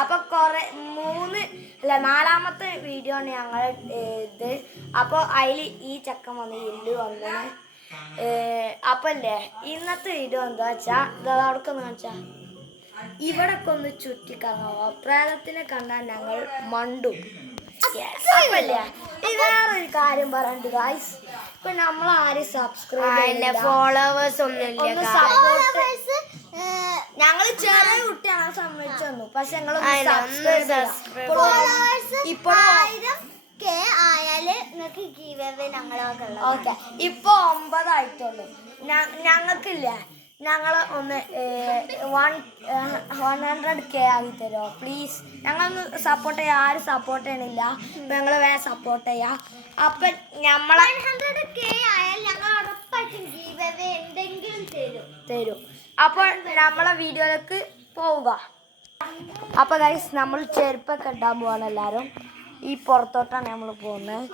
അപ്പൊ നാലാമത്തെ വീഡിയോ ആണ് ഞങ്ങൾ ഇത്. അപ്പൊ അതിൽ ഈ ചക്കൻ വന്ന് എല്ല് വന്നാണ്. അപ്പൊ അല്ലേ ഇന്നത്തെ വീഡിയോ എന്താ വെച്ചാ അവിടേക്കൊന്ന് കാണിച്ചാ ഇവിടൊക്കെ ഒന്ന് ചുറ്റിക്കറങ്ങുക. പ്രേതത്തിനെ കണ്ടാൽ ഞങ്ങൾ മണ്ടും. അപ്പല്ലേ വേറൊരു കാര്യം പറയണ്ട് ഗായ്സ്, ഇപ്പൊ നമ്മളാരും സബ്സ്ക്രൈബ് ഫോളോവേഴ്സ് ഒന്നും സപ്പോർട്ട് ഞങ്ങള് ചെറിയ കുട്ടിയാണ് സമ്മതിച്ചു തന്നു. പക്ഷെ ഞങ്ങൾ ഓക്കെ ഇപ്പൊ 9 ആയിട്ടുള്ളൂ. ഞങ്ങൾക്കില്ലേ ഞങ്ങൾ ഒന്ന് 100K ആക്കി തരുമോ പ്ലീസ്? ഞങ്ങളൊന്ന് സപ്പോർട്ട് ചെയ്യാം. ആരും സപ്പോർട്ട് ചെയ്യണില്ല. അപ്പം ഞങ്ങൾ വേറെ സപ്പോർട്ട് ചെയ്യാം. അപ്പം നമ്മളെ 100K ആയാൽ ഞങ്ങൾ ഉറപ്പായിട്ടും എന്തെങ്കിലും തരും. അപ്പോൾ നമ്മളെ വീഡിയോയിലേക്ക് പോവുക. അപ്പോൾ ഗൈസ് നമ്മൾ ചെരുപ്പൊക്കെ ഇടാൻ പോവാണ് എല്ലാവരും. ഈ പുറത്തോട്ടാണ് നമ്മൾ പോകുന്നത്.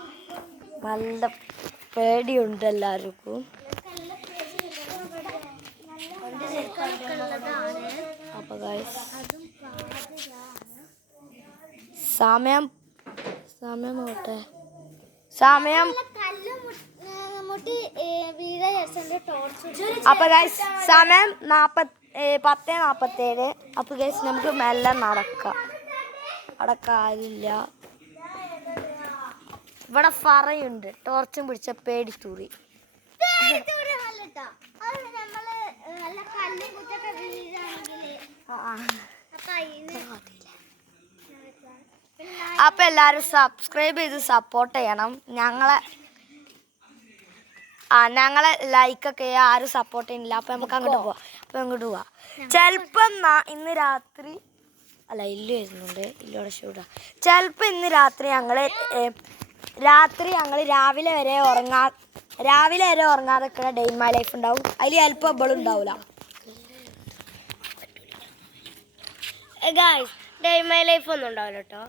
നല്ല പേടിയുണ്ട് എല്ലാവർക്കും. അപ്പോൾ ഗൈസ് സമയം നോട്ടെ. അപ്പോൾ ഗൈസ് സമയം 10:47. അപ്പോൾ ഗൈസ് നമുക്ക് മെല്ലെ നടക്കാം. അവിടെ കാര്യമില്ല. ഇവിടെ ഫറയുണ്ട്. ടോർച്ചും പിടിച്ച പേടിത്തൂറി. അപ്പൊ എല്ലാരും സബ്സ്ക്രൈബ് ചെയ്ത് സപ്പോർട്ട് ചെയ്യണം. ഞങ്ങളെ ലൈക്കൊക്കെ ആരും സപ്പോർട്ട് ചെയ്യുന്നില്ല. അപ്പൊ നമുക്ക് അങ്ങോട്ട് പോവാം. ചിലപ്പോ ഇന്ന് രാത്രി ഇല്ല വരുന്നുണ്ട്. ഇല്ലോടെ ഷൂടാ. ചിലപ്പോ ഇന്ന് രാത്രി രാവിലെ വരെ ഉറങ്ങാതെ ഡേ ഇൻ മൈ ലൈഫ് ഉണ്ടാവും. അതിൽ ചിലപ്പോൾ ഇവളും ഉണ്ടാവില്ല. ഡേ ഇൻ മൈ ലൈഫ് ഒന്നും ഉണ്ടാവില്ല കേട്ടോ.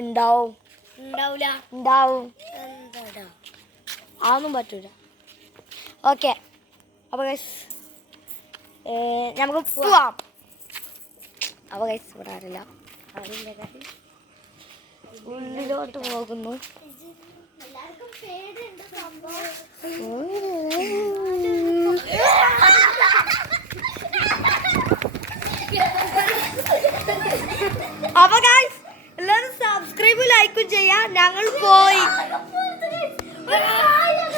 ഉണ്ടാവും. അതൊന്നും പറ്റൂല. ഓക്കെ അപ്പോൾ ഗൈസ് നമുക്ക് പോവാം. അപ്പോൾ ഗൈസ് ഇവിടെ ആരില്ല. ഉള്ളിലോട്ട് പോകുന്നു. അപ്പൊ ഗൈസ് എല്ലാവരും സബ്സ്ക്രൈബ് ലൈക്കും ചെയ്യാം. ഞങ്ങൾ പോയി.